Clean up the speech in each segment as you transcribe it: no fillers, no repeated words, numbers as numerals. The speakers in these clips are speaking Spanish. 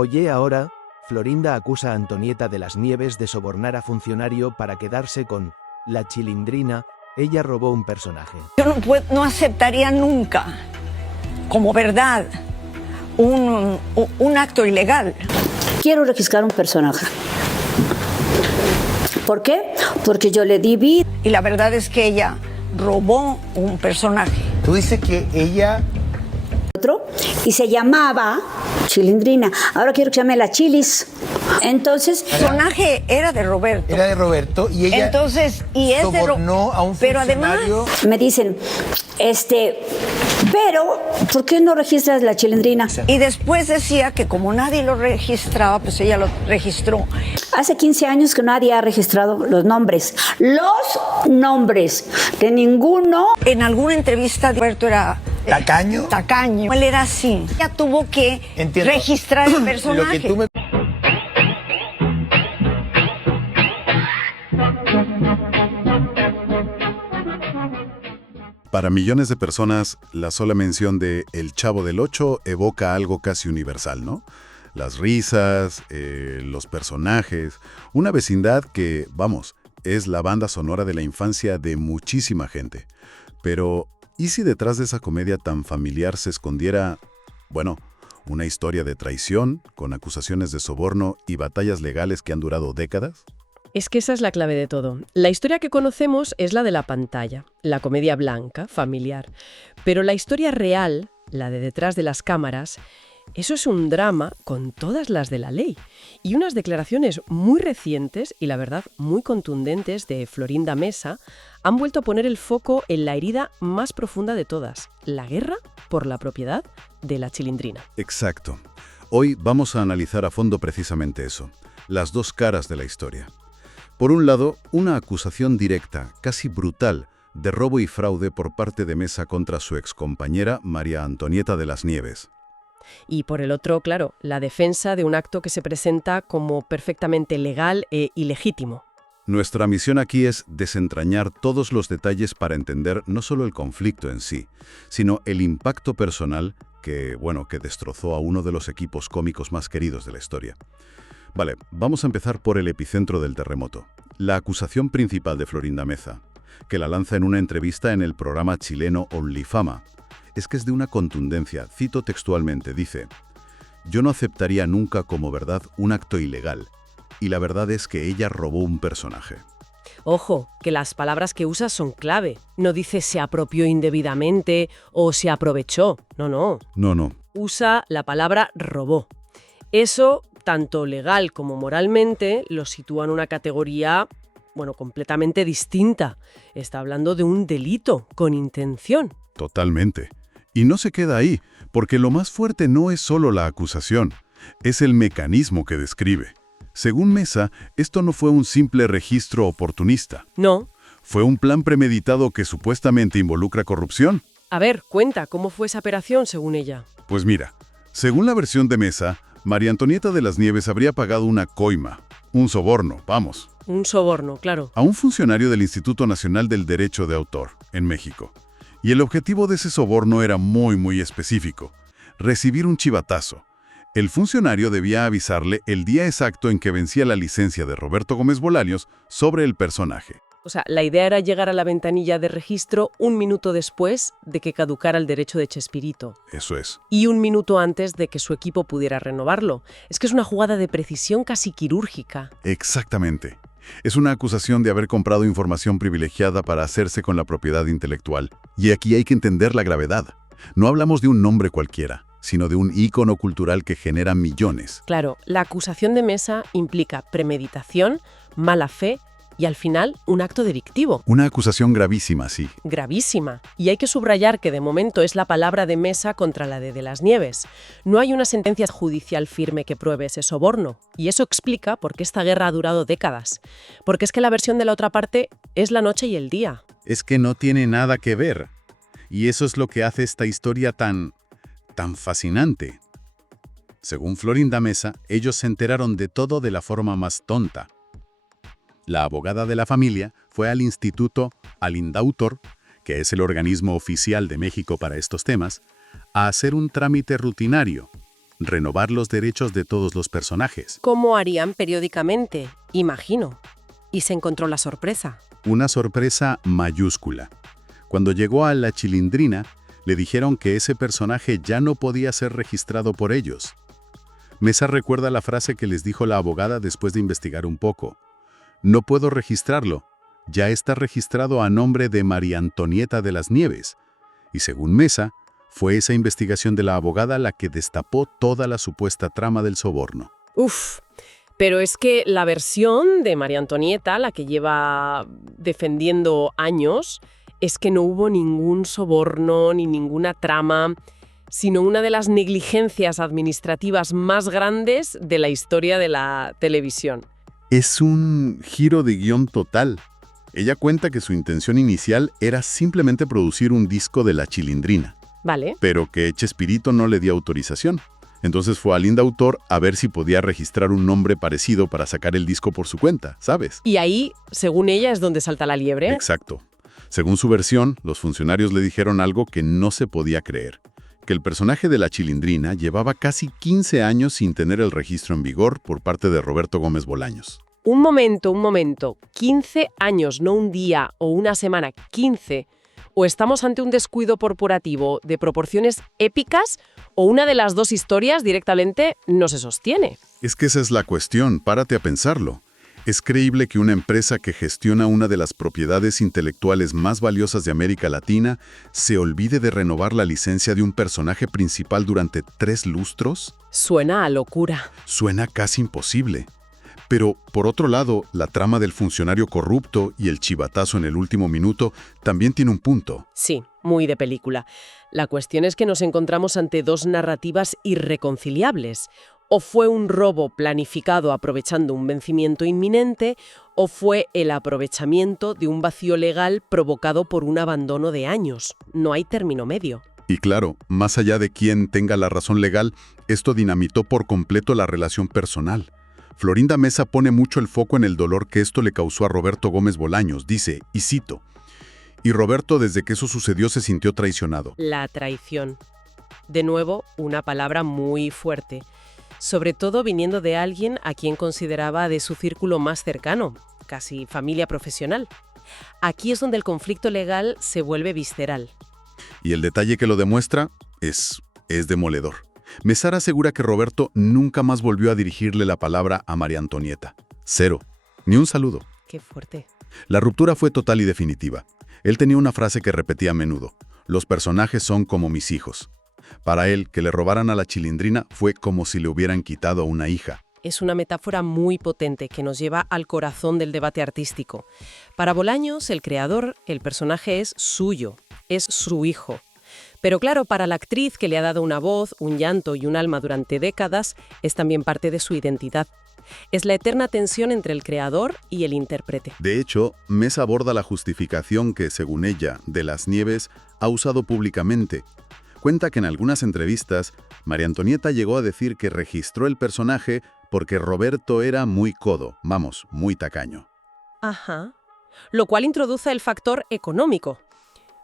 Oye ahora, Florinda acusa a Antonieta de las Nieves de sobornar a funcionario para quedarse con la Chilindrina. Ella robó un personaje. Yo no aceptaría nunca, como verdad, un acto ilegal. Quiero registrar un personaje. ¿Por qué? Porque yo le di vida. Y la verdad es que ella robó un personaje. Tú dices que ella... Y se llamaba Chilindrina. Ahora quiero que se llame la Chilis. Entonces... El personaje era de Roberto. Era de Roberto y ella sobornó a un pero funcionario. Además, me dicen, pero, ¿por qué no registras la Chilindrina? Y después decía que como nadie lo registraba, pues ella lo registró. Hace 15 años que nadie ha registrado los nombres. Los nombres de ninguno. En alguna entrevista, Roberto era... ¿Tacaño? Tacaño. Él era así. Ella tuvo que registrar el personaje. Lo que tú me... Para millones de personas, la sola mención de El Chavo del Ocho evoca algo casi universal, ¿no? Las risas, los personajes, una vecindad que, vamos, es la banda sonora de la infancia de muchísima gente. Pero, ¿y si detrás de esa comedia tan familiar se escondiera, bueno, una historia de traición, con acusaciones de soborno y batallas legales que han durado décadas? Es que esa es la clave de todo. La historia que conocemos es la de la pantalla, la comedia blanca, familiar. Pero la historia real, la de detrás de las cámaras, eso es un drama con todas las de la ley. Y unas declaraciones muy recientes y, la verdad, muy contundentes de Florinda Mesa han vuelto a poner el foco en la herida más profunda de todas, la guerra por la propiedad de la Chilindrina. Exacto. Hoy vamos a analizar a fondo precisamente eso, las dos caras de la historia. Por un lado, una acusación directa, casi brutal, de robo y fraude por parte de Mesa contra su excompañera María Antonieta de las Nieves. Y por el otro, claro, la defensa de un acto que se presenta como perfectamente legal e ilegítimo. Nuestra misión aquí es desentrañar todos los detalles para entender no solo el conflicto en sí, sino el impacto personal que destrozó a uno de los equipos cómicos más queridos de la historia. Vale, vamos a empezar por el epicentro del terremoto, la acusación principal de Florinda Mesa, que la lanza en una entrevista en el programa chileno Onlyfama. Es que es de una contundencia, cito textualmente, dice: «Yo no aceptaría nunca como verdad un acto ilegal, y la verdad es que ella robó un personaje». Ojo, que las palabras que usa son clave. No dice se apropió indebidamente o se aprovechó. No. No. Usa la palabra robó. Eso, tanto legal como moralmente, lo sitúa en una categoría, completamente distinta. Está hablando de un delito con intención. Totalmente. Y no se queda ahí, porque lo más fuerte no es solo la acusación, es el mecanismo que describe. Según Mesa, esto no fue un simple registro oportunista. No. Fue un plan premeditado que supuestamente involucra corrupción. A ver, cuenta, ¿cómo fue esa operación según ella? Pues mira, según la versión de Mesa, María Antonieta de las Nieves habría pagado una coima, un soborno, vamos. Un soborno, claro. A un funcionario del Instituto Nacional del Derecho de Autor, en México. Y el objetivo de ese soborno era muy específico: recibir un chivatazo. El funcionario debía avisarle el día exacto en que vencía la licencia de Roberto Gómez Bolaños sobre el personaje. O sea, la idea era llegar a la ventanilla de registro un minuto después de que caducara el derecho de Chespirito. Eso es. Y un minuto antes de que su equipo pudiera renovarlo. Es que es una jugada de precisión casi quirúrgica. Exactamente. Es una acusación de haber comprado información privilegiada para hacerse con la propiedad intelectual. Y aquí hay que entender la gravedad. No hablamos de un nombre cualquiera, sino de un ícono cultural que genera millones. Claro, la acusación de Mesa implica premeditación, mala fe y al final un acto delictivo. Una acusación gravísima, sí. Gravísima. Y hay que subrayar que de momento es la palabra de Mesa contra la de las Nieves. No hay una sentencia judicial firme que pruebe ese soborno. Y eso explica por qué esta guerra ha durado décadas. Porque es que la versión de la otra parte es la noche y el día. Es que no tiene nada que ver. Y eso es lo que hace esta historia tan fascinante. Según Florinda Mesa, ellos se enteraron de todo de la forma más tonta. La abogada de la familia fue al instituto, al Indautor, que es el organismo oficial de México para estos temas, a hacer un trámite rutinario, renovar los derechos de todos los personajes. Como harían periódicamente, imagino. Y se encontró la sorpresa. Una sorpresa mayúscula. Cuando llegó a La Chilindrina, le dijeron que ese personaje ya no podía ser registrado por ellos. Mesa recuerda la frase que les dijo la abogada después de investigar un poco. No puedo registrarlo. Ya está registrado a nombre de María Antonieta de las Nieves. Y según Mesa, fue esa investigación de la abogada la que destapó toda la supuesta trama del soborno. Uf, pero es que la versión de María Antonieta, la que lleva defendiendo años, es que no hubo ningún soborno ni ninguna trama, sino una de las negligencias administrativas más grandes de la historia de la televisión. Es un giro de guión total. Ella cuenta que su intención inicial era simplemente producir un disco de La Chilindrina. Vale. Pero que Chespirito no le dio autorización. Entonces fue al Indautor a ver si podía registrar un nombre parecido para sacar el disco por su cuenta, ¿sabes? Y ahí, según ella, es donde salta la liebre. Exacto. Según su versión, los funcionarios le dijeron algo que no se podía creer. Que el personaje de La Chilindrina llevaba casi 15 años sin tener el registro en vigor por parte de Roberto Gómez Bolaños. Un momento. 15 años, no un día o una semana, 15. O estamos ante un descuido corporativo de proporciones épicas o una de las dos historias directamente no se sostiene. Es que esa es la cuestión, párate a pensarlo. ¿Es creíble que una empresa que gestiona una de las propiedades intelectuales más valiosas de América Latina se olvide de renovar la licencia de un personaje principal durante 3 lustros? Suena a locura. Suena casi imposible. Pero, por otro lado, la trama del funcionario corrupto y el chivatazo en el último minuto también tiene un punto. Sí, muy de película. La cuestión es que nos encontramos ante dos narrativas irreconciliables. O fue un robo planificado aprovechando un vencimiento inminente, o fue el aprovechamiento de un vacío legal provocado por un abandono de años. No hay término medio. Y claro, más allá de quién tenga la razón legal, esto dinamitó por completo la relación personal. Florinda Mesa pone mucho el foco en el dolor que esto le causó a Roberto Gómez Bolaños. Dice, y cito, «Y Roberto desde que eso sucedió se sintió traicionado». La traición. De nuevo, una palabra muy fuerte. Sobre todo viniendo de alguien a quien consideraba de su círculo más cercano, casi familia profesional. Aquí es donde el conflicto legal se vuelve visceral. Y el detalle que lo demuestra es demoledor. Mesara asegura que Roberto nunca más volvió a dirigirle la palabra a María Antonieta. 0. Ni un saludo. Qué fuerte. La ruptura fue total y definitiva. Él tenía una frase que repetía a menudo. Los personajes son como mis hijos. Para él, que le robaran a La Chilindrina fue como si le hubieran quitado a una hija. Es una metáfora muy potente que nos lleva al corazón del debate artístico. Para Bolaños, el creador, el personaje es suyo, es su hijo. Pero claro, para la actriz que le ha dado una voz, un llanto y un alma durante décadas, es también parte de su identidad. Es la eterna tensión entre el creador y el intérprete. De hecho, Mesa aborda la justificación que, según ella, de las Nieves ha usado públicamente. Cuenta que en algunas entrevistas, María Antonieta llegó a decir que registró el personaje porque Roberto era muy codo, vamos, muy tacaño. Ajá. Lo cual introduce el factor económico.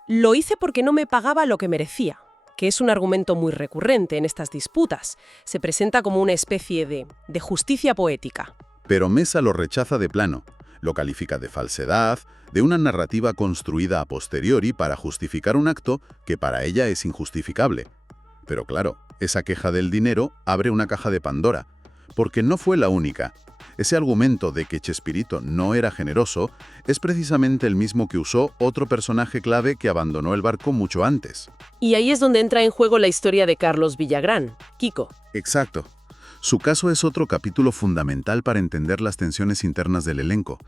Lo hice porque no me pagaba lo que merecía, que es un argumento muy recurrente en estas disputas. Se presenta como una especie de justicia poética. Pero Mesa lo rechaza de plano. Lo califica de falsedad, de una narrativa construida a posteriori para justificar un acto que para ella es injustificable. Pero claro, esa queja del dinero abre una caja de Pandora, porque no fue la única. Ese argumento de que Chespirito no era generoso es precisamente el mismo que usó otro personaje clave que abandonó el barco mucho antes. Y ahí es donde entra en juego la historia de Carlos Villagrán, Kiko. Exacto. Su caso es otro capítulo fundamental para entender las tensiones internas del elenco.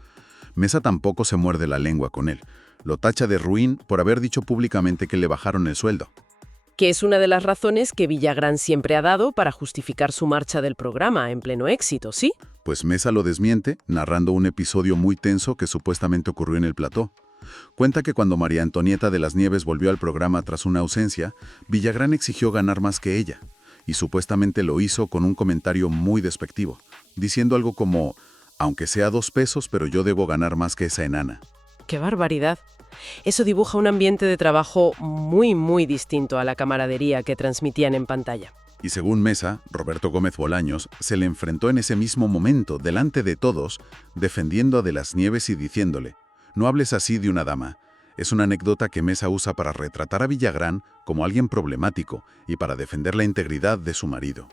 Mesa tampoco se muerde la lengua con él. Lo tacha de ruin por haber dicho públicamente que le bajaron el sueldo. Que es una de las razones que Villagrán siempre ha dado para justificar su marcha del programa en pleno éxito, ¿sí? Pues Mesa lo desmiente, narrando un episodio muy tenso que supuestamente ocurrió en el plató. Cuenta que cuando María Antonieta de las Nieves volvió al programa tras una ausencia, Villagrán exigió ganar más que ella, y supuestamente lo hizo con un comentario muy despectivo, diciendo algo como, aunque sea 2 pesos, pero yo debo ganar más que esa enana. ¡Qué barbaridad! Eso dibuja un ambiente de trabajo muy, muy distinto a la camaradería que transmitían en pantalla. Y según Mesa, Roberto Gómez Bolaños se le enfrentó en ese mismo momento, delante de todos, defendiendo a De las Nieves y diciéndole: «No hables así de una dama». Es una anécdota que Mesa usa para retratar a Villagrán como alguien problemático y para defender la integridad de su marido.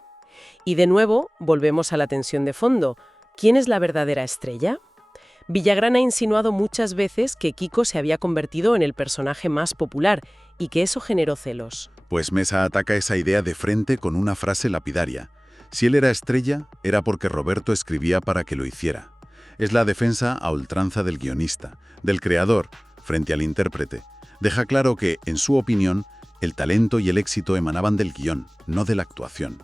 Y de nuevo, volvemos a la tensión de fondo. ¿Quién es la verdadera estrella? Villagrán ha insinuado muchas veces que Kiko se había convertido en el personaje más popular y que eso generó celos. Pues Mesa ataca esa idea de frente con una frase lapidaria. Si él era estrella, era porque Roberto escribía para que lo hiciera. Es la defensa a ultranza del guionista, del creador, frente al intérprete. Deja claro que, en su opinión, el talento y el éxito emanaban del guión, no de la actuación.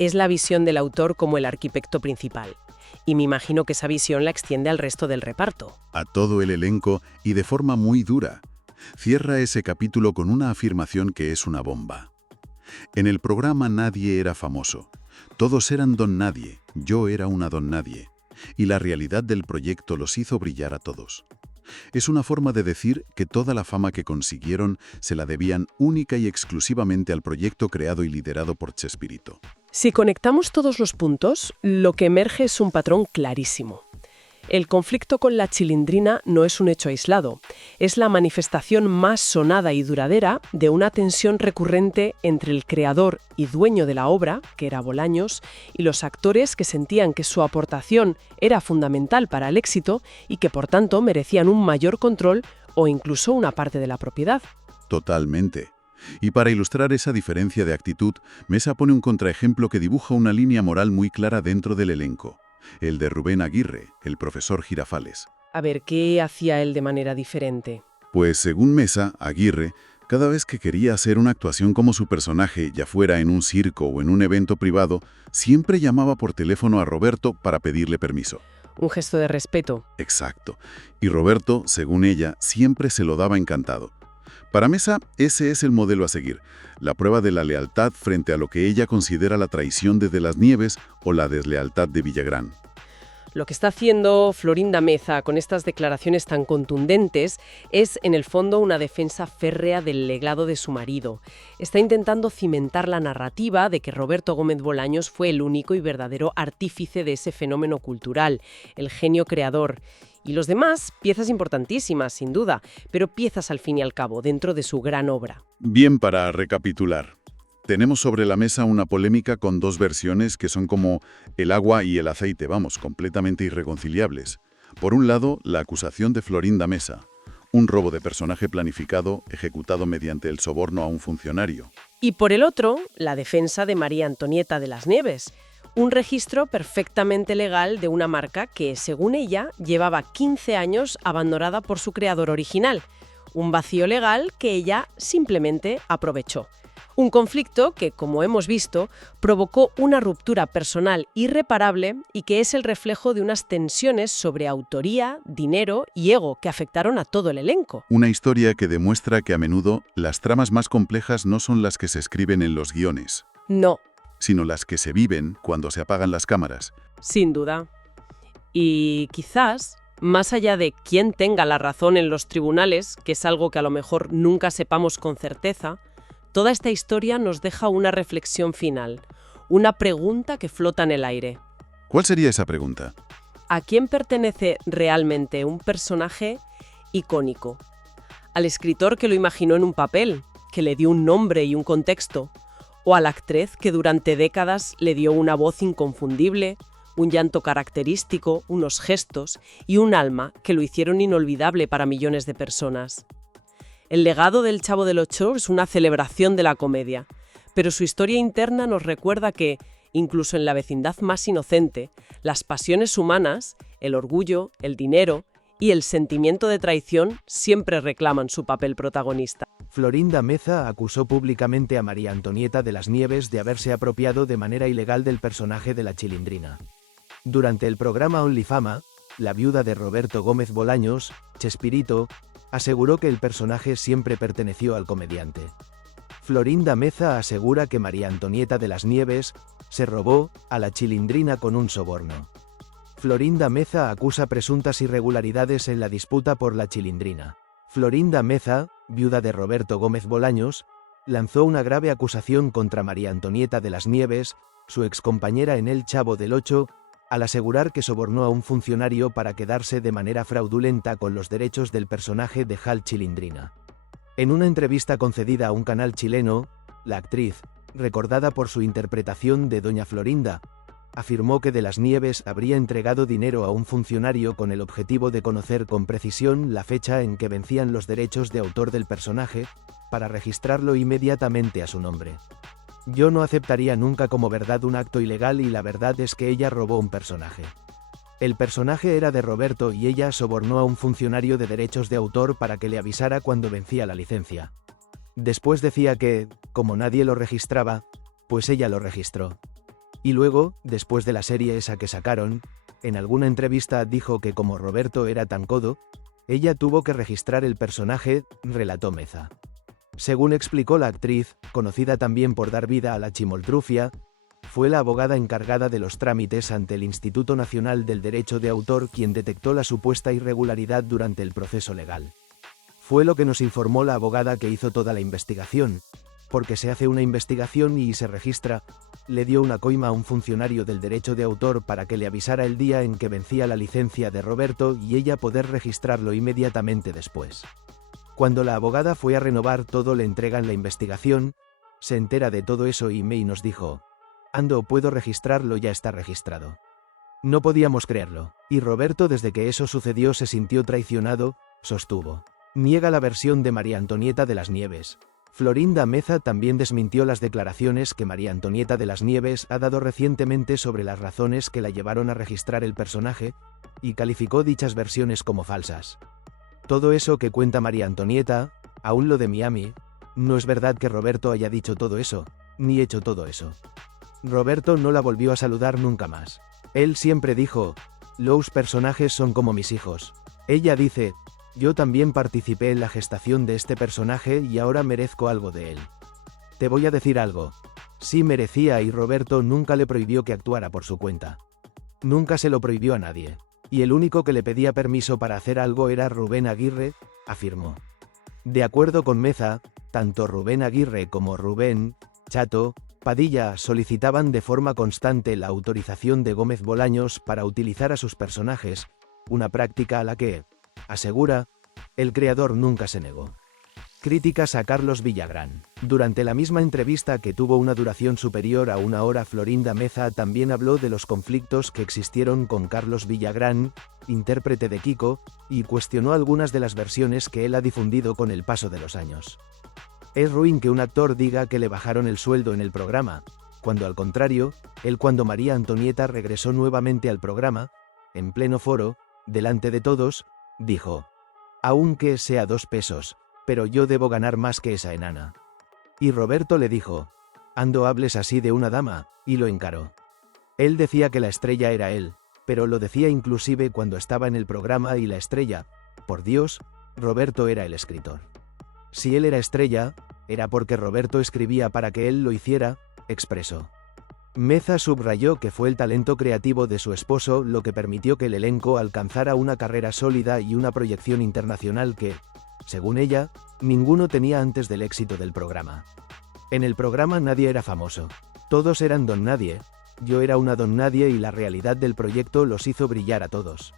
Es la visión del autor como el arquitecto principal. Y me imagino que esa visión la extiende al resto del reparto. A todo el elenco y de forma muy dura. Cierra ese capítulo con una afirmación que es una bomba. En el programa nadie era famoso. Todos eran don nadie. Yo era una don nadie. Y la realidad del proyecto los hizo brillar a todos. Es una forma de decir que toda la fama que consiguieron se la debían única y exclusivamente al proyecto creado y liderado por Chespirito. Si conectamos todos los puntos, lo que emerge es un patrón clarísimo. El conflicto con la Chilindrina no es un hecho aislado, es la manifestación más sonada y duradera de una tensión recurrente entre el creador y dueño de la obra, que era Bolaños, y los actores que sentían que su aportación era fundamental para el éxito y que por tanto merecían un mayor control o incluso una parte de la propiedad. Totalmente. Y para ilustrar esa diferencia de actitud, Mesa pone un contraejemplo que dibuja una línea moral muy clara dentro del elenco. El de Rubén Aguirre, el profesor Girafales. A ver, ¿qué hacía él de manera diferente? Pues según Mesa, Aguirre, cada vez que quería hacer una actuación como su personaje, ya fuera en un circo o en un evento privado, siempre llamaba por teléfono a Roberto para pedirle permiso. Un gesto de respeto. Exacto. Y Roberto, según ella, siempre se lo daba encantado. Para Mesa, ese es el modelo a seguir, la prueba de la lealtad frente a lo que ella considera la traición de las Nieves o la deslealtad de Villagrán. Lo que está haciendo Florinda Meza con estas declaraciones tan contundentes es, en el fondo, una defensa férrea del legado de su marido. Está intentando cimentar la narrativa de que Roberto Gómez Bolaños fue el único y verdadero artífice de ese fenómeno cultural, el genio creador. Y los demás, piezas importantísimas, sin duda, pero piezas al fin y al cabo, dentro de su gran obra. Bien, para recapitular. Tenemos sobre la mesa una polémica con dos versiones que son como el agua y el aceite, completamente irreconciliables. Por un lado, la acusación de Florinda Mesa, un robo de personaje planificado ejecutado mediante el soborno a un funcionario. Y por el otro, la defensa de María Antonieta de las Nieves, un registro perfectamente legal de una marca que, según ella, llevaba 15 años abandonada por su creador original. Un vacío legal que ella simplemente aprovechó. Un conflicto que, como hemos visto, provocó una ruptura personal irreparable y que es el reflejo de unas tensiones sobre autoría, dinero y ego que afectaron a todo el elenco. Una historia que demuestra que a menudo las tramas más complejas no son las que se escriben en los guiones. No. Sino las que se viven cuando se apagan las cámaras. Sin duda. Y quizás, más allá de quién tenga la razón en los tribunales, que es algo que a lo mejor nunca sepamos con certeza, toda esta historia nos deja una reflexión final, una pregunta que flota en el aire. ¿Cuál sería esa pregunta? ¿A quién pertenece realmente un personaje icónico? ¿Al escritor que lo imaginó en un papel, que le dio un nombre y un contexto? ¿O a la actriz que durante décadas le dio una voz inconfundible, un llanto característico, unos gestos y un alma que lo hicieron inolvidable para millones de personas? El legado del Chavo del Ocho es una celebración de la comedia, pero su historia interna nos recuerda que, incluso en la vecindad más inocente, las pasiones humanas, el orgullo, el dinero y el sentimiento de traición siempre reclaman su papel protagonista. Florinda Meza acusó públicamente a María Antonieta de las Nieves de haberse apropiado de manera ilegal del personaje de la Chilindrina. Durante el programa OnlyFama, la viuda de Roberto Gómez Bolaños, Chespirito, aseguró que el personaje siempre perteneció al comediante. Florinda Meza asegura que María Antonieta de las Nieves se robó a la Chilindrina con un soborno. Florinda Meza acusa presuntas irregularidades en la disputa por la Chilindrina. Florinda Meza, viuda de Roberto Gómez Bolaños, lanzó una grave acusación contra María Antonieta de las Nieves, su excompañera en El Chavo del Ocho, al asegurar que sobornó a un funcionario para quedarse de manera fraudulenta con los derechos del personaje de Hal Chilindrina. En una entrevista concedida a un canal chileno, la actriz, recordada por su interpretación de Doña Florinda, afirmó que de las Nieves habría entregado dinero a un funcionario con el objetivo de conocer con precisión la fecha en que vencían los derechos de autor del personaje, para registrarlo inmediatamente a su nombre. Yo no aceptaría nunca como verdad un acto ilegal y la verdad es que ella robó un personaje. El personaje era de Roberto y ella sobornó a un funcionario de derechos de autor para que le avisara cuando vencía la licencia. Después decía que, como nadie lo registraba, pues ella lo registró. Y luego, después de la serie esa que sacaron, en alguna entrevista dijo que como Roberto era tan codo, ella tuvo que registrar el personaje, relató Meza. Según explicó la actriz, conocida también por dar vida a la chimoltrufia, fue la abogada encargada de los trámites ante el Instituto Nacional del Derecho de Autor quien detectó la supuesta irregularidad durante el proceso legal. Fue lo que nos informó la abogada que hizo toda la investigación, porque se hace una investigación y se registra, le dio una coima a un funcionario del derecho de autor para que le avisara el día en que vencía la licencia de Roberto y ella poder registrarlo inmediatamente después. Cuando la abogada fue a renovar todo le entregan la investigación, se entera de todo eso y May nos dijo, «Ando, puedo registrarlo, ya está registrado». No podíamos creerlo, y Roberto desde que eso sucedió se sintió traicionado, sostuvo. Niega la versión de María Antonieta de las Nieves. Florinda Meza también desmintió las declaraciones que María Antonieta de las Nieves ha dado recientemente sobre las razones que la llevaron a registrar el personaje, y calificó dichas versiones como falsas. Todo eso que cuenta María Antonieta, aún lo de Miami, no es verdad que Roberto haya dicho todo eso, ni hecho todo eso. Roberto no la volvió a saludar nunca más. Él siempre dijo, los personajes son como mis hijos. Ella dice, yo también participé en la gestación de este personaje y ahora merezco algo de él. Te voy a decir algo. Sí merecía y Roberto nunca le prohibió que actuara por su cuenta. Nunca se lo prohibió a nadie. Y el único que le pedía permiso para hacer algo era Rubén Aguirre, afirmó. De acuerdo con Meza, tanto Rubén Aguirre como Rubén, Chato, Padilla solicitaban de forma constante la autorización de Gómez Bolaños para utilizar a sus personajes, una práctica a la que, asegura, el creador nunca se negó. Críticas a Carlos Villagrán. Durante la misma entrevista que tuvo una duración superior a una hora, Florinda Meza también habló de los conflictos que existieron con Carlos Villagrán, intérprete de Kiko, y cuestionó algunas de las versiones que él ha difundido con el paso de los años. Es ruin que un actor diga que le bajaron el sueldo en el programa, cuando al contrario, él cuando María Antonieta regresó nuevamente al programa, en pleno foro, delante de todos, dijo, aunque sea 2 pesos, pero yo debo ganar más que esa enana. Y Roberto le dijo, ando hables así de una dama, y lo encaró. Él decía que la estrella era él, pero lo decía inclusive cuando estaba en el programa y la estrella, por Dios, Roberto era el escritor. Si él era estrella, era porque Roberto escribía para que él lo hiciera, expresó. Meza subrayó que fue el talento creativo de su esposo lo que permitió que el elenco alcanzara una carrera sólida y una proyección internacional que, según ella, ninguno tenía antes del éxito del programa. En el programa nadie era famoso. Todos eran don nadie. Yo era una don nadie y la realidad del proyecto los hizo brillar a todos.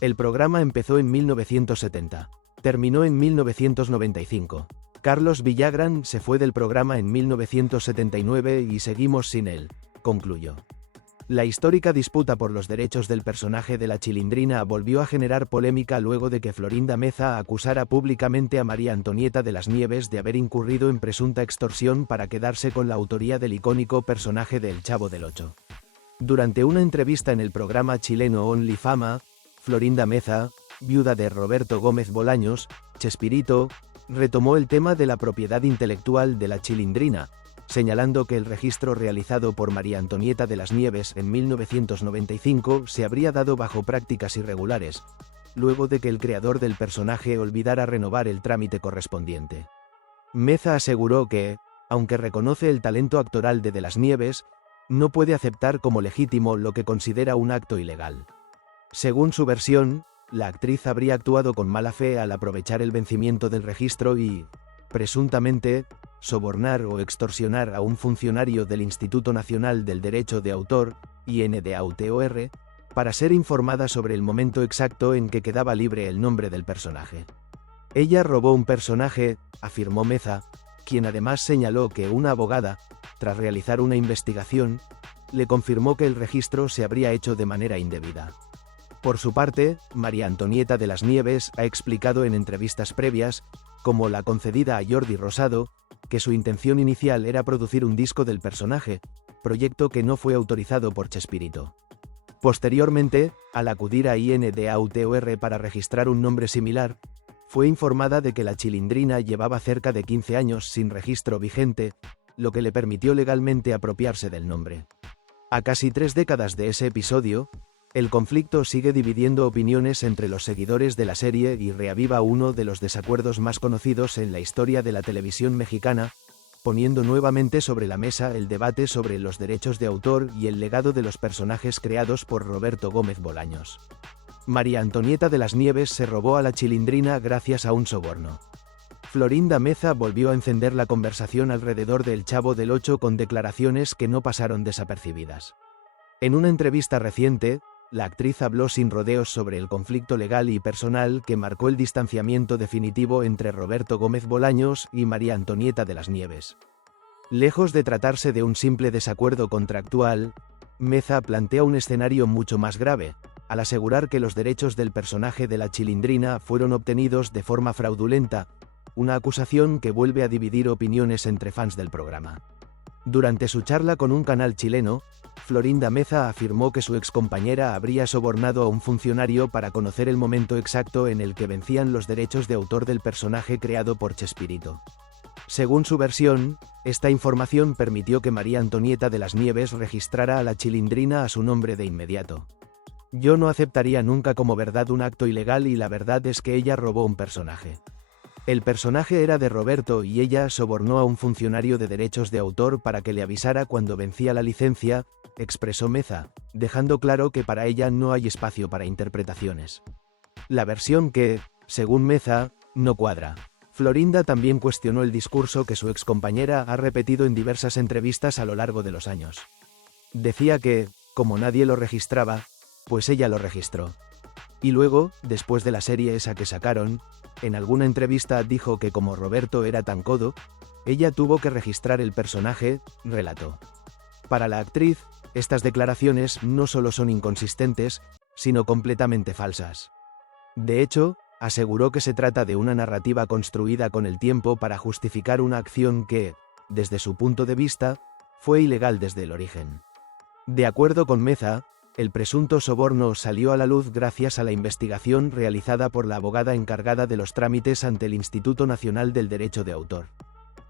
El programa empezó en 1970. Terminó en 1995. Carlos Villagrán se fue del programa en 1979 y seguimos sin él, concluyó. La histórica disputa por los derechos del personaje de la Chilindrina volvió a generar polémica luego de que Florinda Meza acusara públicamente a María Antonieta de las Nieves de haber incurrido en presunta extorsión para quedarse con la autoría del icónico personaje de El Chavo del Ocho. Durante una entrevista en el programa chileno Only Fama, Florinda Meza, viuda de Roberto Gómez Bolaños, Chespirito, retomó el tema de la propiedad intelectual de la Chilindrina, señalando que el registro realizado por María Antonieta de las Nieves en 1995 se habría dado bajo prácticas irregulares, luego de que el creador del personaje olvidara renovar el trámite correspondiente. Meza aseguró que, aunque reconoce el talento actoral de las Nieves, no puede aceptar como legítimo lo que considera un acto ilegal. Según su versión, la actriz habría actuado con mala fe al aprovechar el vencimiento del registro y, presuntamente, sobornar o extorsionar a un funcionario del Instituto Nacional del Derecho de Autor, INDAUTOR, para ser informada sobre el momento exacto en que quedaba libre el nombre del personaje. Ella robó un personaje, afirmó Meza, quien además señaló que una abogada, tras realizar una investigación, le confirmó que el registro se habría hecho de manera indebida. Por su parte, María Antonieta de las Nieves ha explicado en entrevistas previas, como la concedida a Jordi Rosado, que su intención inicial era producir un disco del personaje, proyecto que no fue autorizado por Chespirito. Posteriormente, al acudir a INDAUTOR para registrar un nombre similar, fue informada de que la Chilindrina llevaba cerca de 15 años sin registro vigente, lo que le permitió legalmente apropiarse del nombre. A casi 3 décadas de ese episodio, el conflicto sigue dividiendo opiniones entre los seguidores de la serie y reaviva uno de los desacuerdos más conocidos en la historia de la televisión mexicana, poniendo nuevamente sobre la mesa el debate sobre los derechos de autor y el legado de los personajes creados por Roberto Gómez Bolaños. María Antonieta de las Nieves se robó a la Chilindrina gracias a un soborno. Florinda Meza volvió a encender la conversación alrededor del Chavo del Ocho con declaraciones que no pasaron desapercibidas. En una entrevista reciente, la actriz habló sin rodeos sobre el conflicto legal y personal que marcó el distanciamiento definitivo entre Roberto Gómez Bolaños y María Antonieta de las Nieves. Lejos de tratarse de un simple desacuerdo contractual, Meza plantea un escenario mucho más grave, al asegurar que los derechos del personaje de la Chilindrina fueron obtenidos de forma fraudulenta, una acusación que vuelve a dividir opiniones entre fans del programa. Durante su charla con un canal chileno, Florinda Meza afirmó que su excompañera habría sobornado a un funcionario para conocer el momento exacto en el que vencían los derechos de autor del personaje creado por Chespirito. Según su versión, esta información permitió que María Antonieta de las Nieves registrara a la Chilindrina a su nombre de inmediato. Yo no aceptaría nunca como verdad un acto ilegal y la verdad es que ella robó un personaje. El personaje era de Roberto y ella sobornó a un funcionario de derechos de autor para que le avisara cuando vencía la licencia, expresó Meza, dejando claro que para ella no hay espacio para interpretaciones. La versión que, según Meza, no cuadra. Florinda también cuestionó el discurso que su excompañera ha repetido en diversas entrevistas a lo largo de los años. Decía que, como nadie lo registraba, pues ella lo registró. Y luego, después de la serie esa que sacaron, en alguna entrevista dijo que como Roberto era tan codo, ella tuvo que registrar el personaje, relató. Para la actriz, estas declaraciones no solo son inconsistentes, sino completamente falsas. De hecho, aseguró que se trata de una narrativa construida con el tiempo para justificar una acción que, desde su punto de vista, fue ilegal desde el origen. De acuerdo con Meza, el presunto soborno salió a la luz gracias a la investigación realizada por la abogada encargada de los trámites ante el Instituto Nacional del Derecho de Autor.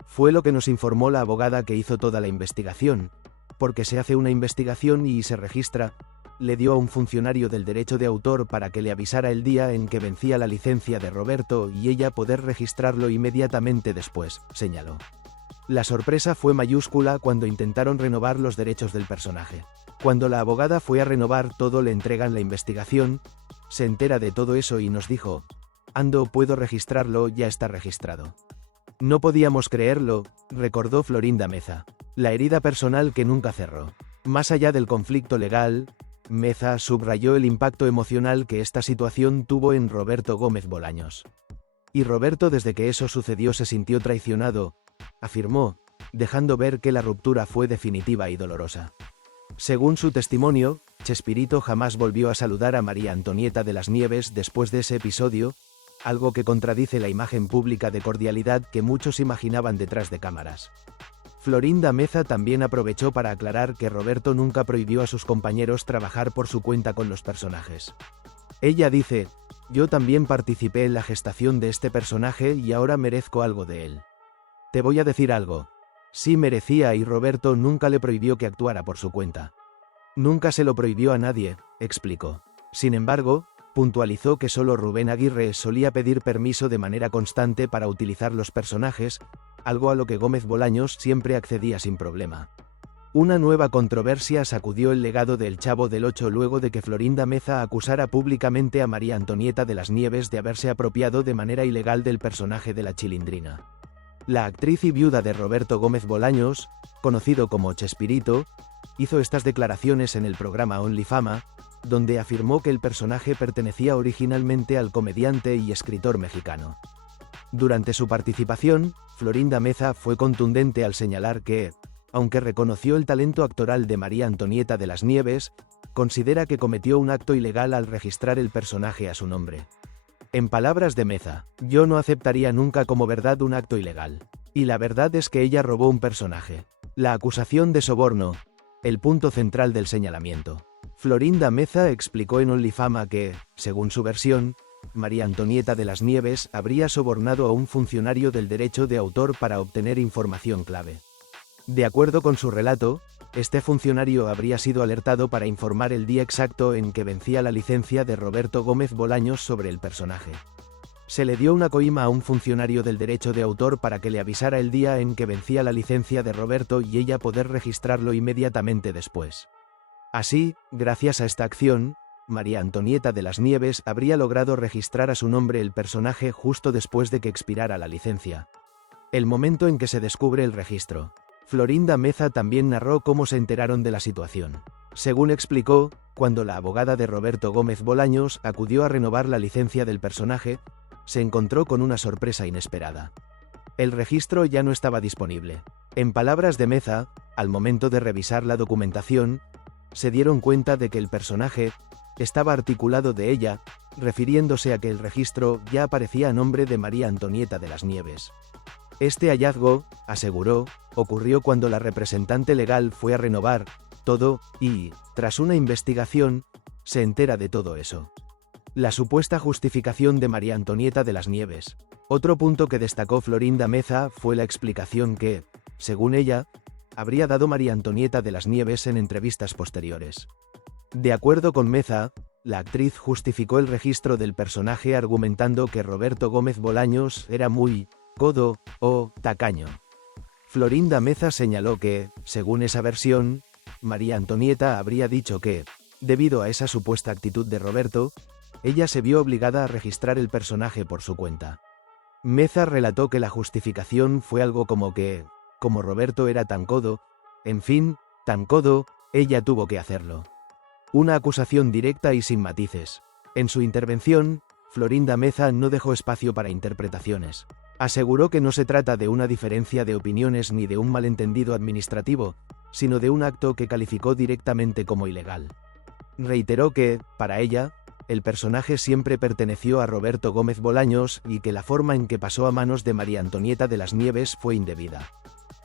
Fue lo que nos informó la abogada que hizo toda la investigación, porque se hace una investigación y se registra, le dio a un funcionario del derecho de autor para que le avisara el día en que vencía la licencia de Roberto y ella poder registrarlo inmediatamente después, señaló. La sorpresa fue mayúscula cuando intentaron renovar los derechos del personaje. Cuando la abogada fue a renovar todo le entregan la investigación, se entera de todo eso y nos dijo, «Ando, puedo registrarlo, ya está registrado». No podíamos creerlo, recordó Florinda Meza. La herida personal que nunca cerró. Más allá del conflicto legal, Meza subrayó el impacto emocional que esta situación tuvo en Roberto Gómez Bolaños. Y Roberto desde que eso sucedió se sintió traicionado, afirmó, dejando ver que la ruptura fue definitiva y dolorosa. Según su testimonio, Chespirito jamás volvió a saludar a María Antonieta de las Nieves después de ese episodio, algo que contradice la imagen pública de cordialidad que muchos imaginaban detrás de cámaras. Florinda Meza también aprovechó para aclarar que Roberto nunca prohibió a sus compañeros trabajar por su cuenta con los personajes. Ella dice, «Yo también participé en la gestación de este personaje y ahora merezco algo de él. Te voy a decir algo. Sí merecía y Roberto nunca le prohibió que actuara por su cuenta. Nunca se lo prohibió a nadie», explicó. Sin embargo, puntualizó que solo Rubén Aguirre solía pedir permiso de manera constante para utilizar los personajes, algo a lo que Gómez Bolaños siempre accedía sin problema. Una nueva controversia sacudió el legado del Chavo del Ocho luego de que Florinda Meza acusara públicamente a María Antonieta de las Nieves de haberse apropiado de manera ilegal del personaje de la Chilindrina. La actriz y viuda de Roberto Gómez Bolaños, conocido como Chespirito, hizo estas declaraciones en el programa OnlyFama, donde afirmó que el personaje pertenecía originalmente al comediante y escritor mexicano. Durante su participación, Florinda Meza fue contundente al señalar que, aunque reconoció el talento actoral de María Antonieta de las Nieves, considera que cometió un acto ilegal al registrar el personaje a su nombre. En palabras de Meza, yo no aceptaría nunca como verdad un acto ilegal. Y la verdad es que ella robó un personaje. La acusación de soborno, el punto central del señalamiento. Florinda Meza explicó en OnlyFama que, según su versión, María Antonieta de las Nieves habría sobornado a un funcionario del derecho de autor para obtener información clave. De acuerdo con su relato, este funcionario habría sido alertado para informar el día exacto en que vencía la licencia de Roberto Gómez Bolaños sobre el personaje. Se le dio una coima a un funcionario del derecho de autor para que le avisara el día en que vencía la licencia de Roberto y ella poder registrarlo inmediatamente después. Así, gracias a esta acción, María Antonieta de las Nieves habría logrado registrar a su nombre el personaje justo después de que expirara la licencia. El momento en que se descubre el registro. Florinda Meza también narró cómo se enteraron de la situación. Según explicó, cuando la abogada de Roberto Gómez Bolaños acudió a renovar la licencia del personaje, se encontró con una sorpresa inesperada. El registro ya no estaba disponible. En palabras de Meza, al momento de revisar la documentación, se dieron cuenta de que el personaje estaba articulado de ella, refiriéndose a que el registro ya aparecía a nombre de María Antonieta de las Nieves. Este hallazgo, aseguró, ocurrió cuando la representante legal fue a renovar todo y, tras una investigación, se entera de todo eso. La supuesta justificación de María Antonieta de las Nieves. Otro punto que destacó Florinda Meza fue la explicación que, según ella, habría dado María Antonieta de las Nieves en entrevistas posteriores. De acuerdo con Meza, la actriz justificó el registro del personaje argumentando que Roberto Gómez Bolaños era muy codo o tacaño. Florinda Meza señaló que, según esa versión, María Antonieta habría dicho que, debido a esa supuesta actitud de Roberto, ella se vio obligada a registrar el personaje por su cuenta. Meza relató que la justificación fue algo como que, como Roberto era tan codo, en fin, tan codo, ella tuvo que hacerlo. Una acusación directa y sin matices. En su intervención, Florinda Meza no dejó espacio para interpretaciones. Aseguró que no se trata de una diferencia de opiniones ni de un malentendido administrativo, sino de un acto que calificó directamente como ilegal. Reiteró que, para ella, el personaje siempre perteneció a Roberto Gómez Bolaños y que la forma en que pasó a manos de María Antonieta de las Nieves fue indebida.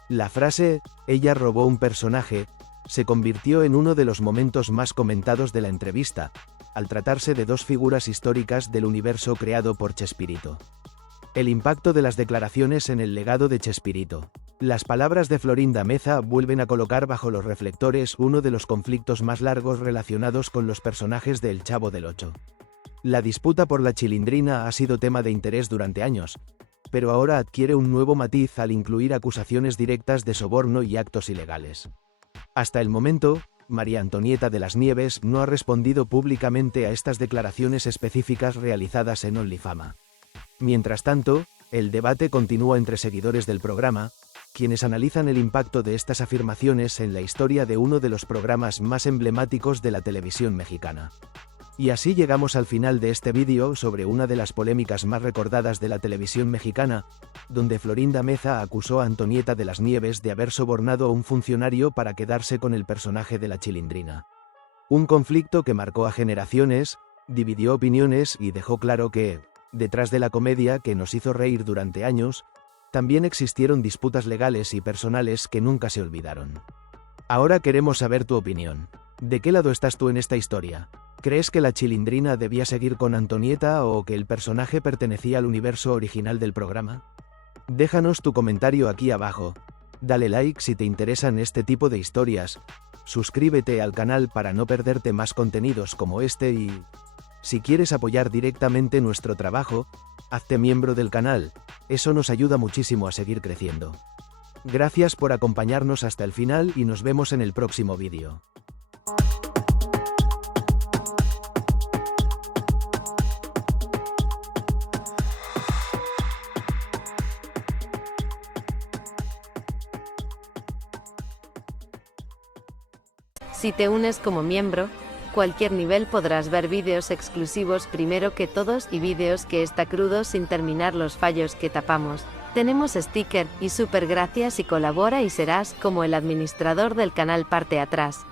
La frase, ella robó un personaje, se convirtió en uno de los momentos más comentados de la entrevista, al tratarse de dos figuras históricas del universo creado por Chespirito. El impacto de las declaraciones en el legado de Chespirito. Las palabras de Florinda Meza vuelven a colocar bajo los reflectores uno de los conflictos más largos relacionados con los personajes de El Chavo del Ocho. La disputa por la Chilindrina ha sido tema de interés durante años, pero ahora adquiere un nuevo matiz al incluir acusaciones directas de soborno y actos ilegales. Hasta el momento, María Antonieta de las Nieves no ha respondido públicamente a estas declaraciones específicas realizadas en OnlyFama. Mientras tanto, el debate continúa entre seguidores del programa, quienes analizan el impacto de estas afirmaciones en la historia de uno de los programas más emblemáticos de la televisión mexicana. Y así llegamos al final de este vídeo sobre una de las polémicas más recordadas de la televisión mexicana, donde Florinda Meza acusó a Antonieta de las Nieves de haber sobornado a un funcionario para quedarse con el personaje de la Chilindrina. Un conflicto que marcó a generaciones, dividió opiniones y dejó claro que, detrás de la comedia que nos hizo reír durante años, también existieron disputas legales y personales que nunca se olvidaron. Ahora queremos saber tu opinión. ¿De qué lado estás tú en esta historia? ¿Crees que la Chilindrina debía seguir con Antonieta o que el personaje pertenecía al universo original del programa? Déjanos tu comentario aquí abajo. Dale like si te interesan este tipo de historias. Suscríbete al canal para no perderte más contenidos como este y, si quieres apoyar directamente nuestro trabajo, hazte miembro del canal, eso nos ayuda muchísimo a seguir creciendo. Gracias por acompañarnos hasta el final y nos vemos en el próximo vídeo. Si te unes como miembro, cualquier nivel podrás ver vídeos exclusivos primero que todos y vídeos que está crudo sin terminar los fallos que tapamos. Tenemos sticker y super gracias y colabora y serás como el administrador del canal parte atrás.